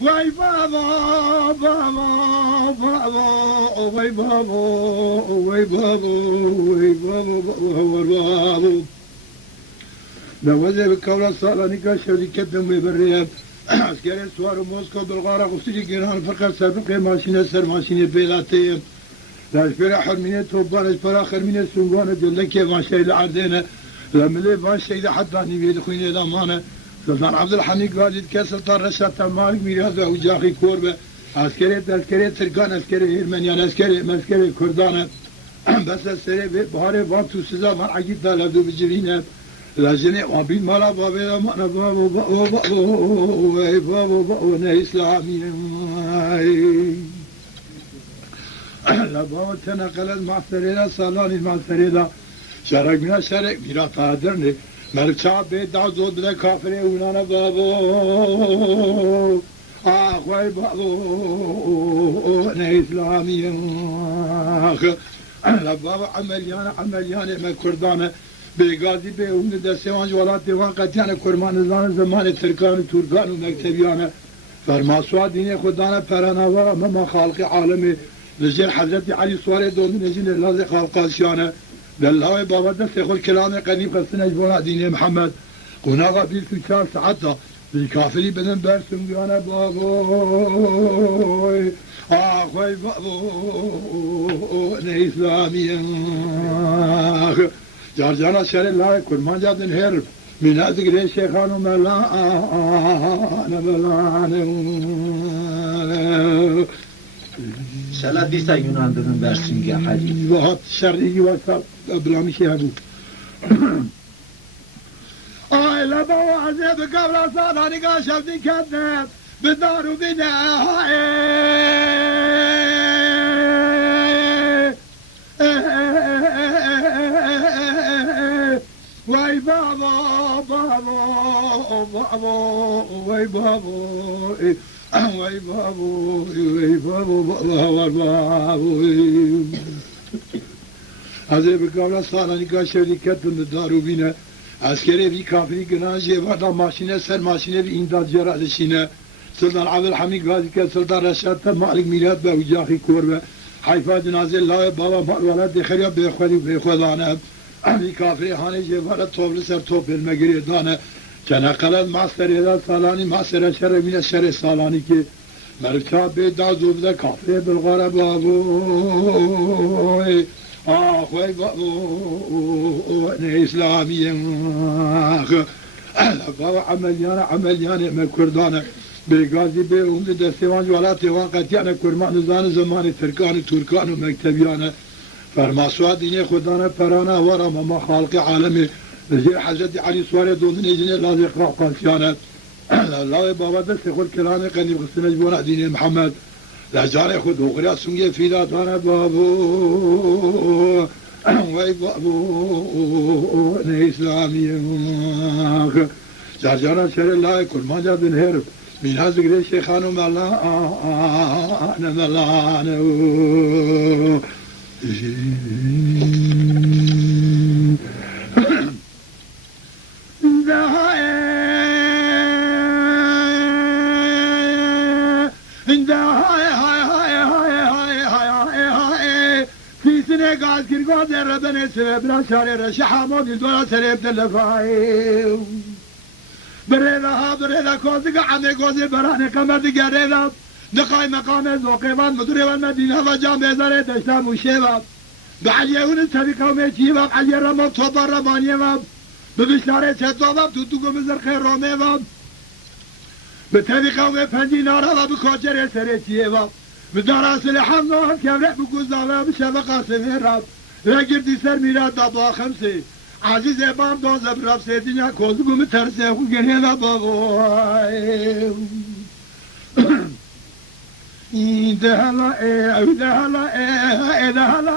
وای بابا بابا بابا وای بابا وای بابا وای بابا نوزه بكولا صالاني كاشولي كدم ويبريان عسكري سوار موسكو بالغارة غسيلي جيران فرقة سابقة ماشينة سر ماشينة بيلاتين لاجبرا حرمينة توبان اجبرا خرمينة سنوانة دلنكي ماشي العردينة لملي ماشي لحد عني بيد خويني الامانة سلطان عبد الحميد قال كا سلطان رشاد مالك ميراث وجاخي كوربة عسكري تركان عسكري هيرمنيان عسكري كردانة بس السري بهاري بانتو سزا من عقيد دالبدو بجرينة لازني وابين مالا بابا ما بابا إسلامي لا بابا تنقلت مع سريرة صالاني مع سريرة شارك من الشارك ميرا تادرني مرشا بيت دعوزود بلا كافري ونانا بابا أخوي بابا إسلامي لا بابا عمليانة ما كردانة بيقاضي بيهون دا سيوان جوالات ديوان قتيانا كرمان زمان زمان تركان و تركان و مكتبيانا فرماسوا ديني خدانا پرانا ورا مما خالق عالمي لجل حضرت علي سواري دون نجين اللازي خالقاسيانا لله بابا دا سيخل كلامي قديم قصنا جبونا ديني محمد قونا غابيل في 4 ساعتا بالكافري بدن برسم جوانا بابوي آخوي بابوي إسلامي جارجانا شر الله كرمان جادن هرب من هذا غير شيخان ملان سلا دیسا یوناندının versin ya hadi. وهات شرعي وصل بلا مشي هذو آي لا بو عذاب قبل صار نقاش بدي كذاب بالدار وبناء واي بابا واي بابا واي بابا عذاب قبل صار نقاش بدي كذاب بالدار وبناء عسكري في كافري جناجي بعد ماشينة سر ماشينة في إمداد جرع لشينة سلطان عبد الحميد غازي سلطان رشاد مالك ميلاد بوجاخي كوربة حيفا جنازة الله بابا مالولاد دخليا بيخوالي وبيخوالانه في كافري هاني جيبارة طوب لسر طوب المقري دانه كان قلد معسر إذا صالاني معسر شر من الشر صالاني كي مركاب بيت دعزوب ذا كافري بالغرب أبوي آخوي بابو إسلامي بابا عمليانة ما كردانة بيقاضي بيهم دا سيوان جوالات تيوان قتيانا كرمان زمان تركان تركان ومكتبيانا فرماسوا ديني خدانا پرانا ورا مما خالق عالمي لجير حضرت علي سواري دون نجني لازي قرأ قاسيانا الله بابا دا سيخل كلامي قنيب خصنا جبونا ديني محمد لا جاري خود وغريا سنجي في داتانا بابو وي بابو إسلامي جارجانا شر الله كل ما جاب هرب من هذا غير شيخان ملان قاعد كرقاد ربنا سببنا شارع شحامود الدولة سريب تلفاي بريدا كوزي عمي كوزي براني قمر دقريدا دقاي مقام زوقيبان مدري والمدينة وجام بيزاري تشتام وشيباب بعليهون السبيقة وميشيباب علي رمض صبر رمانيباب ببشاري ستوباب تدوكو مزر خير روميباب بتبيقة وميفندي نارا وبكوشري سريتيباب بدراس الحمد كبرت بقوزاوه بشبقة سميراب رقردي سر ميراد دابا خمسي عزيز بام دوز براب سيدنا كوزقو مترسي وقرينا بابوي دهلا دهلا دهلا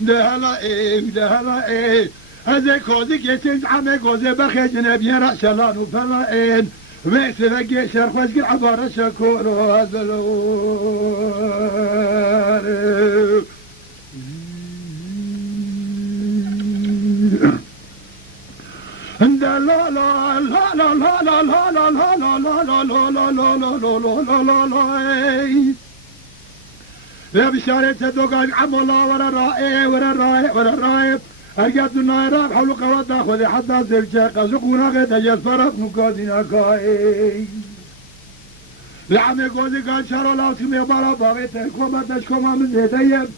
دهلا دهلا هذا كوزي كيسيز عمي كوزي بخي جنبي رأس الله وفلائن ويت لقي شرخ واسقل عبارة شكور هذا لا لا لا لا لا لا لا لا لا لا لا لا لا لا لا لا لا لا لا بشارة دوغان عمولا ورا رائع ورا رائع ورا رائع أرجعت النار حول قوات خذ حتى زرجة قزقونا قد جسرت نقادنا كاي لعم قوزي قال شارو لا سمي برا باغيت كوما تشكوما من زيديب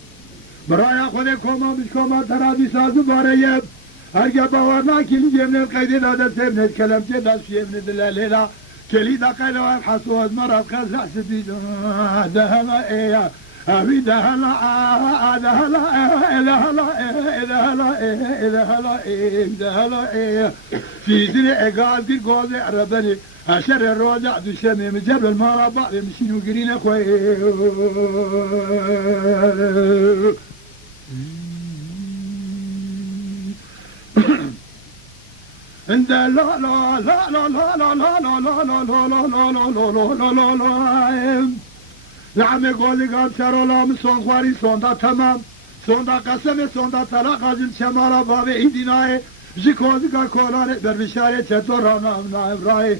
برايا خذ كوما مش كوما ترى سازو باريب أرجع باورنا كل جمن القيد هذا سيبنا الكلام جدا شيء من الليلة كلي دقيل وحصود مرض خزع سديد دهلا إيه أبي دهلا دهلا دهلا دهلا دهلا في سنة إقال في قوزي عربني أشر الرجع دشمي من جبل المرابع يمشينو قرينا خوي انت لا لا لا لا لا لا لا لا لا لا لا لا لا لا لا لا لعم قولي قال شارو لام سون خواري سون دا تمام سون دا قسم سون دا تلا قازم شمارا بابي ايديناي جيكوزي قال كولاني بربشاري چطور رانام نايم راي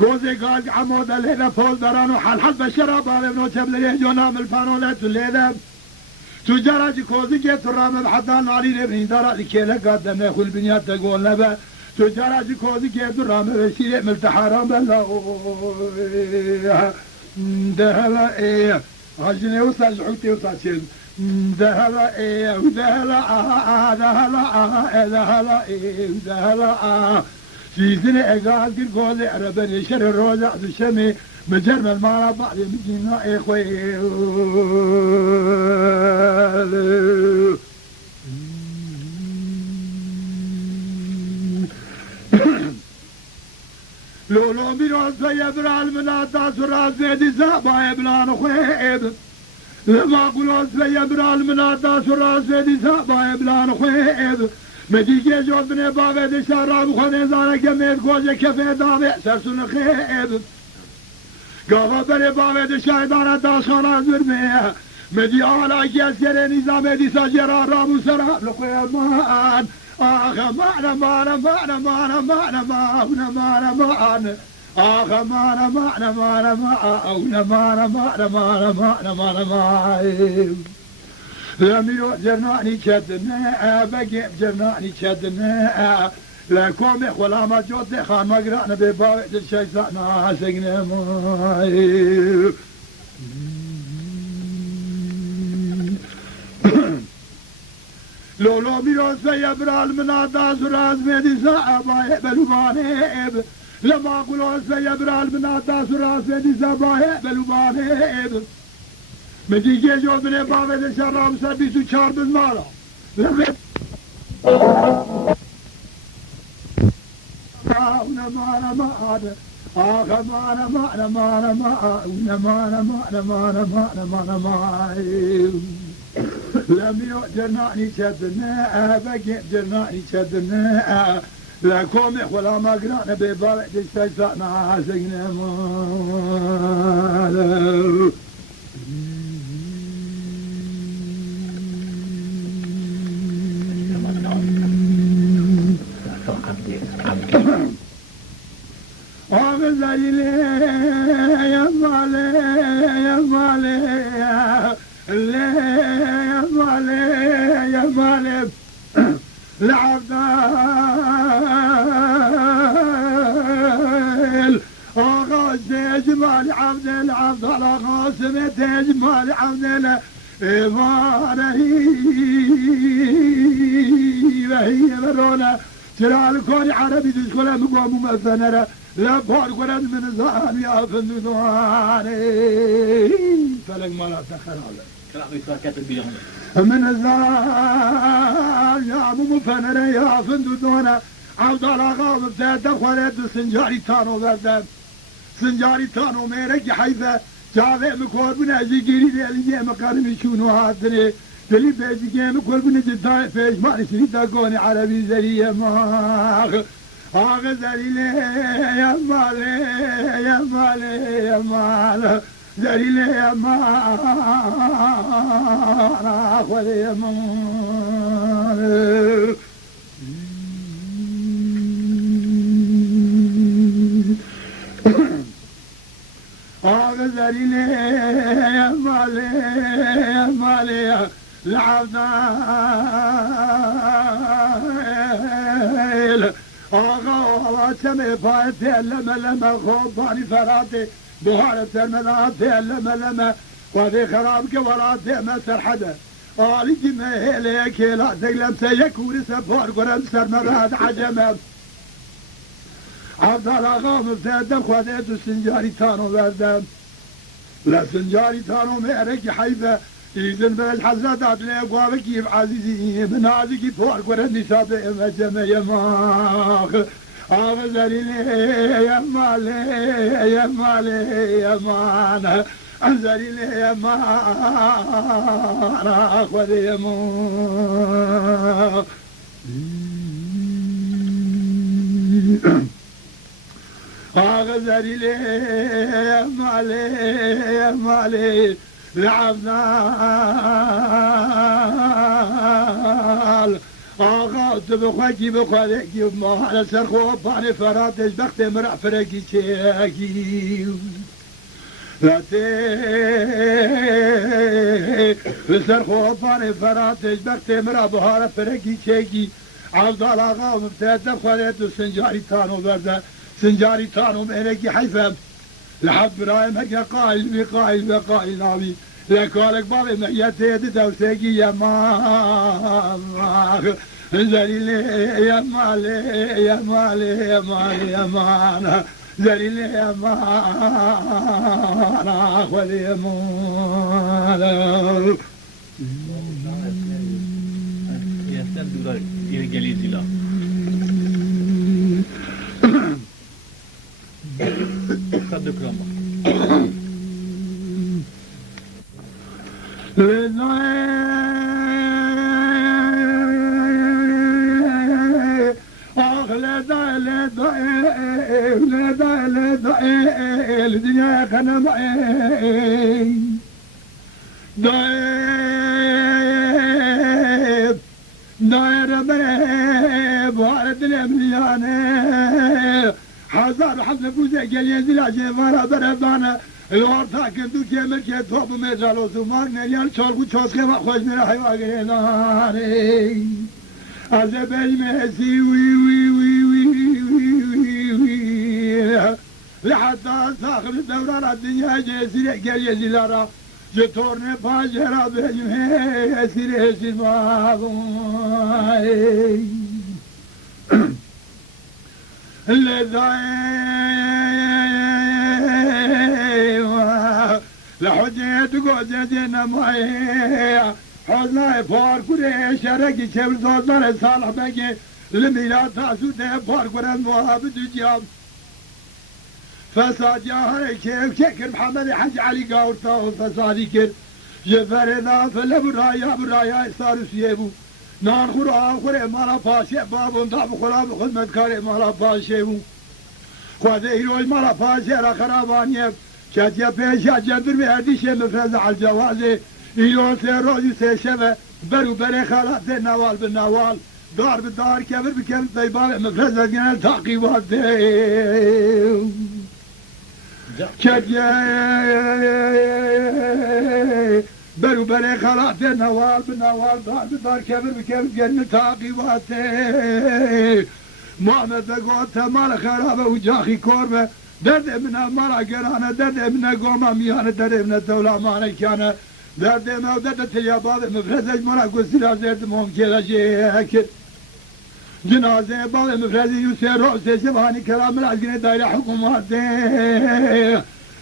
قوزي قال عمود الليلة فول درانو حل حل بشرا بابي بنو چبلي جونام الفانو لاتو الليلة تجارة جيكوزي جيتو رامم حتى ناري نبني دارا لكيلا قادم يخو البنيات تقول نبا تجارة جيكوزي جيتو رامم بشيري ملتحرام بالله دهلا ايه عجني وصل حوتي وصل شيل دهلا ايه ودهلا دهلا دهلا ايه دهلا في سنة اقال دي قولي عربني شر الروزع الشمي مجرم المارا بعد مجينا اخوي لولو بيروز يبرع المنادى سراز بيدي زابا يبلان خويب لما قلوز يبرع المنادى سراز بيدي زابا يبلان خويب مديجي جوز بني بابي دي شراب خوني زارة قميت كوزي كفي دامي سرسون خيب قافا بني بابي دي شايدانا داشانا زرمي مدي آلا كيسكري نظامي دي ساجرا رامو سراب لخويب مان آخ معنا معنا معنا معنا معنا معنا معنا معنا آخ معنا معنا معنا معنا معنا معنا معنا معنا معنا معنا لميرو جرناني شدنا بقي جرناني شدنا لا كومي ولا ما جوت خان ما قرأنا بباوع الشيء سأنا سجنا ماي لولو بيروز يبرع المنادى سراز ميدي سابا يقبلوا بانيب لما قلوز يبرع المنادى سراز ميدي سابا يقبلوا بانيب مدي جيجو بني بابي دي شرام سبيسو چار بزمارا ونمانا معنا آخ معنا معنا معنا معنا معنا معنا معنا معنا معنا معنا لم يؤجرناني شدنا بقي جرناني شدنا لا كومي ولا ما قرانا ببارك استيسانا سجنا مالا الليل يا مالي يا مالي يا مالي يا مالي العبدال آغاز جمال عبدال عبد القاسم جمال عبدال إيمانه وهي مرونا ترى الكون عربي تشكله مقام مثنرة لا بارك ولد من الزهر يا فندواني فلك ما لا تخر على من الزهر يا ابو مفنرة يا فندواني عبد الله غاضب تدخلت سنجاري تانو بردم سنجاري تانو ميرك حيثة جاذب مكور بنا جيجيري لألي مقارمي شونو هادني دلي بيجي جيم كل بنا جداي فيش ما نسيت تقوني عربي زرية ماخ آخ زريلي يا مالي يا مالي يا مال زريلي يا مال أخوذي يا مال زريني مالي مالي العبدال آغا سمي فاتي لما خوباني فراتي بهارة المناتي لما وذي خرابك وراتي ما سرحدا آلي جمعي ليك لا تقلم سيكوري سفار قرم سرمرات عجمة عبدال آغا مفتدم خودت سنجاري تانو بردم لا سنجاري تانو مهرك حيفة إذن بلد حزرات عدلي أقوابك يب عزيزي من عزيزي فوق ورد نسابة مجمع يماخ أغزريني يا مالي يا مالي يا مان أغزريني يا مان أخوذ يا مان أغزريني يا مالي يا مالي العبدال آغا تبخوكي بخوالكي وما على سرخو باني فراتش بخت مرع فرقي تشاكي لاتي بسرخو باني فراتش بخت مرع بهارة فرقي تشاكي عبدال آغا مبتدى خواليتو سنجاري تانو برده سنجاري تانو مهلكي حيفم لحب برايم هكا قائل بقائل نابي لكالك بابي مهيتي دوسيكي يا مان زريلي يا مالي يا مالي يا مالي يا مان زريلي يا مان أخوذي يا مان Yerden durar İngilizce. Kadro krama. الدنيا خنا معي ضيب داير بيب وارد الامنيانه حزار حزن فوزي قال ينزل عشان فرا بربانا الورطة كنتو كامل كتوب مجال وزمان نليان شالكو تشوسكي خوش من حيوان قريناني أزبال مهسي وي وي وي وي وي وي وي لحتى ساخر الدوران الدنيا جيسير قال يزيلارا جتورني فاجرا بجمه يسير يسير ماضي لحجيت قوزتنا معي حزناي فار كوري شركي شبل زوزار صالح بكي لميلاد تاسو ده فار كورن موهاب دجياب فساد يا هاي كيف شكر محمد حج علي قاورتا فسادي كر جفرنا فلبرايا برايا صار سيبو نار خورا خوري مالا باشي بابون داب خورا بخدمت كاري مالا باشي خواده ایروی مالا پاسی را خرابانیه کتیا پیشا جندر به هردیشه مفرز الجوازه ایرون سه روزی سه شبه برو بره خالات نوال به نوال دار به دار کبر به کبر طیبان مفرز از گنه تاقیبات کتیا برو بره خالات نوال به نوال دار به دار کبر به کبر گنه تاقیبات محمد قلت مال خرابه وجاخي كوربه درد ابن مالا قرانه درد ابن قومه ميانه درد ابن الدولة مانا كان درد ما ودرد تليابات مفرزج مالا قلت لا زرد ممكن شيء جنازه بعض مفرزي يسير رؤسي شبهاني كلام العزقين دايرة حكومات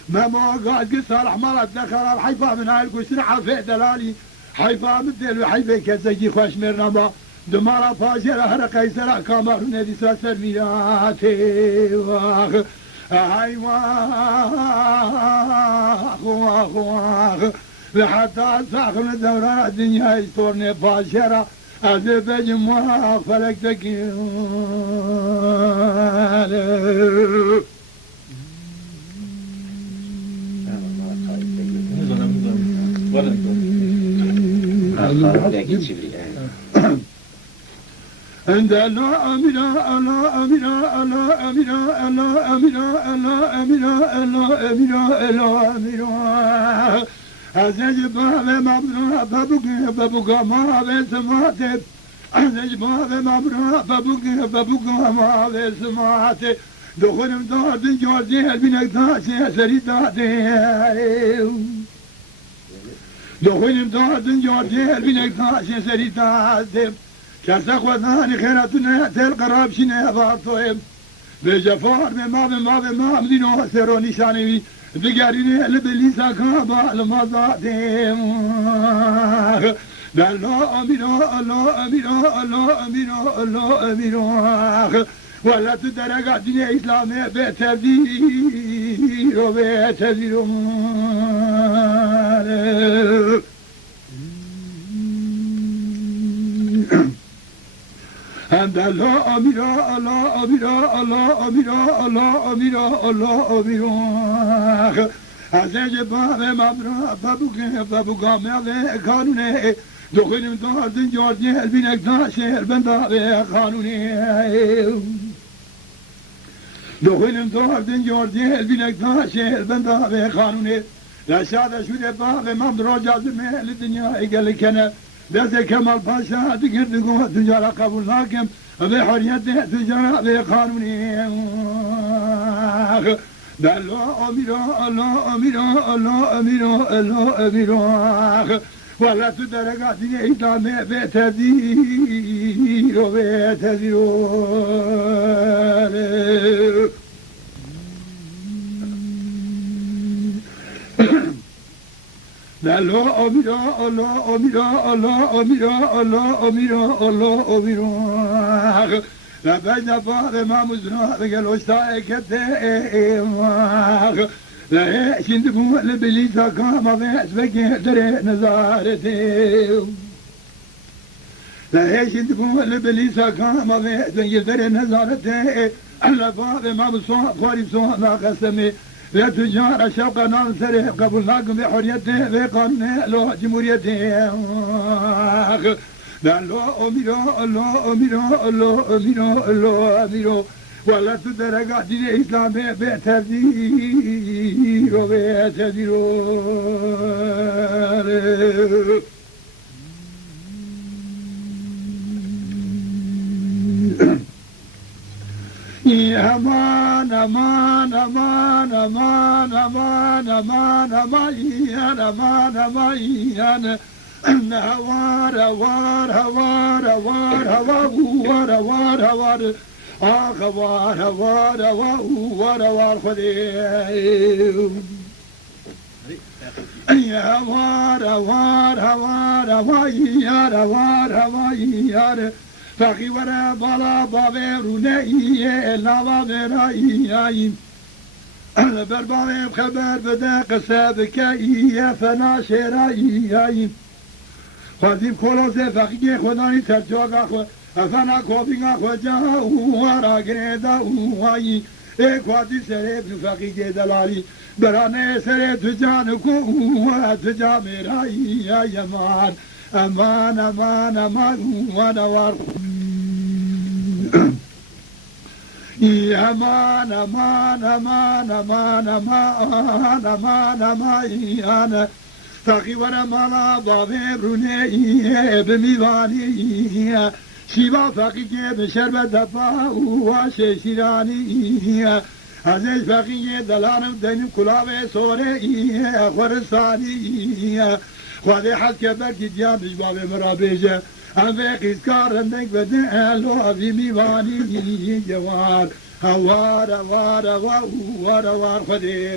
ما قاعد قصة صالح مالا دخل حيفا من هاي القسر حفي دلالي حيفا مدل وحيفا كزجي خوش مرنبا دمارا فاجر هر قیصر کامر ندی سر میاته واخ هاي واخ واخ واخ لحتى ساخن دوران الدنيا يستورني فاجر از بجمع فلك تكيل عند الله أميرا الله أميرا الله أميرا الله أميرا الله أميرا الله أميرا الله أميرا أزج باب مبرا بابوكا ما بسمعت أزج باب مبرا بابوكا ما بسمعت دخلم داد جوردي البنك داشي سري دادي دخلم داد جوردي البنك داشي سري دادي كسا خواني خيراتنا تل قراب شنا بارتوهم بجفار ما مدينو سرو نشاني بقاريني لبليسا كابا المضادم الله أميرو الله أميرو الله أميرو الله أميرو ولا تدرك دين إسلامي بتذير وبتذير عند الله أميرا الله أميرا الله أميرا الله أميرا الله أميرا أزج باب مبرا بابوكا ما قانوني دخلم داد جوردي البنك داشي البندا قانوني دخلم داد جوردي البنك داشي البندا قانوني لا شاد شو باب مبرا جازمه للدنيا قال لك انا لازم كمال باشا تقدر تجارة قبول لكن بحرية تجارة بقانوني الله أميرا الله أميرا الله أميرا الله أميرا ولا تدرك دين إسلامي بتذير وبتذير الله أميرا الله أميرا الله أميرا الله أميرا الله أميرا لا بين فاطمة مزرعة قالوا اشتاقت لا شندبو لبليسا كاما بيس بكي دري نزارتي لا شندبو لبليسا كاما بيس بكي دري نزارتي ألا فاطمة مصوح فاري صوح ما قسمي لا تجارة شوقا ننصري قبل لكم بحريته بقانون لو جمهوريته لا الله أميرا الله أميرا الله أميرا الله أميرا ولا تدرك دين الإسلام بتذير وبتذير يا مان امان امان امان امان امان امان يا امان امان يا هوار هوار هوار هوار هوار هوار هوار آخ هوار هوار هوار هوار خدي يا هوار هوار هوار هوار يا هوار هوار يا فقی ورا بالا بابه رونهیه لابه راییه بر بابه خبر بده قصه بکیه فنا شراییه خواهدیم کلوزه فقیه خدانی ترجاقه خود فنا کوبینگه خود جا وارا گرده اوهایی ایک خواهدی سره فقیه دلالی برانه سره تجان کو تجا میراییه یمان امان امان امان ونوار امان امان امان امان امان امان امان تاقی ورا مالا بابه رونه بمیوانی شیبا فقیه بشربت دفا و شیرانی ازش فقیه دلانم دینم کلاوه سوره خورستانی خواهی حد که برکی دیان بجباب مرا بیجه هم فقیز کارندک بده الوابی میوانی جوار هوار هوار هوار هوار خودی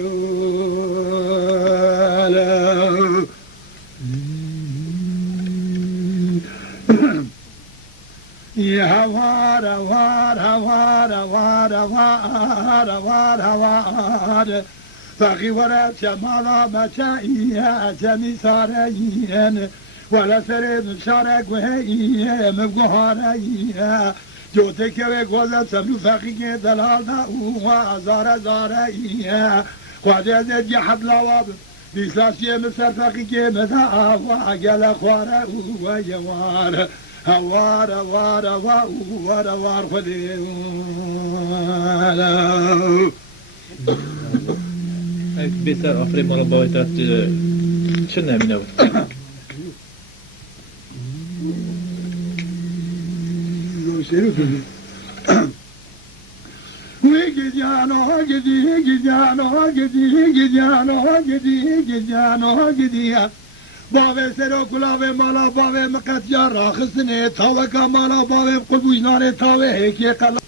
هوار هوار هوار هوار هوار هوار هوار فقی ورد شمالا مچائیه چمی سارهیه ولا سر مشارک و هیه مبگوهارهیه جوته که به گوزد سملو فقیه دلال دا اوه ازار زارهیه خواهده از جحب لواب بیسلاسیه مصر فقیه مدعا و اگل خواره اوه یوار هوار هوار هوار هوار هوار خدي بسر آفرین ما را باید داد چه نمینه بود باوی سرو کلاوی مالا باوی مقتیا راخصنه تاوکا مالا باوی قلبوجنانه تاوی هیکی قلب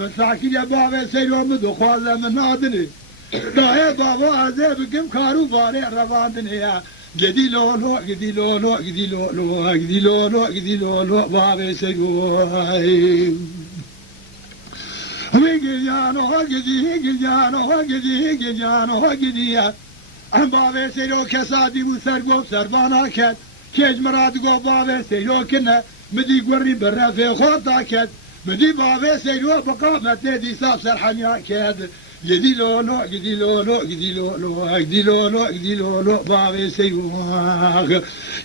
مساکیل باوی سرو مدو خوازه من نادنه داهی بابا عزه بکم کارو باره رواندنه یا گدی لولو گدی لولو گدی لولو گدی لولو گدی لولو باوی سرو همی گیجانو گدی ام باوی سیرو کسادی و سرگوب سربانا کد کج مراد گو باوی سیرو کنه مدی گوری بر رفع خود کد مدی باوی سیرو بقامت دی ساب سرحنیا کد گدی لولو گدی لولو گدی لولو گدی لولو گدی لولو باوی سیرو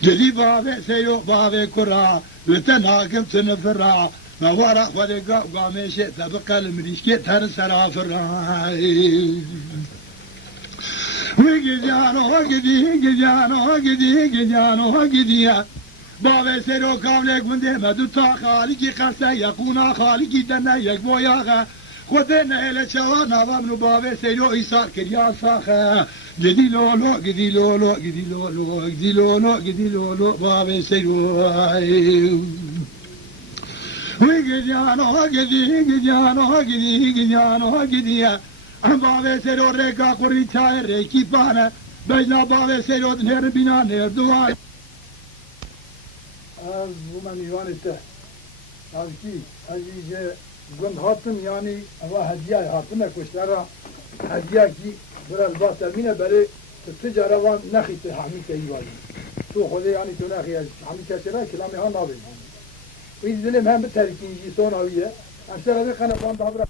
گدی باوی سیرو باوی کرا لتناکم تنفرا موارا خود قامیشه تبقى المريشكي تر سرافرا گدی باوی سرو کاملک منده مدو تا خالقی قرصه یکونا خالقی دنه یک بویاغه خود نهل شوان نوام نو باوی سرو ایسار کریا ساخه گدی لولو گدی لولو گدی لولو گدی لولو گدی لولو باوی سرو گدی باوی سرو رکا قری چای ریکی پانه بجنا باوی سرو نهر بینا نهر دوای از bu menüvanete az ki azize gund hatım yani ama hediye hatım ekuşlara hediye ki biraz bahsedine beri ticaravan nakit hamit eyvali tu khode yani tu nakit hamit çera kelame ha nabi biz dilim hem terkinci son aviye aşağı bir kanı kan davra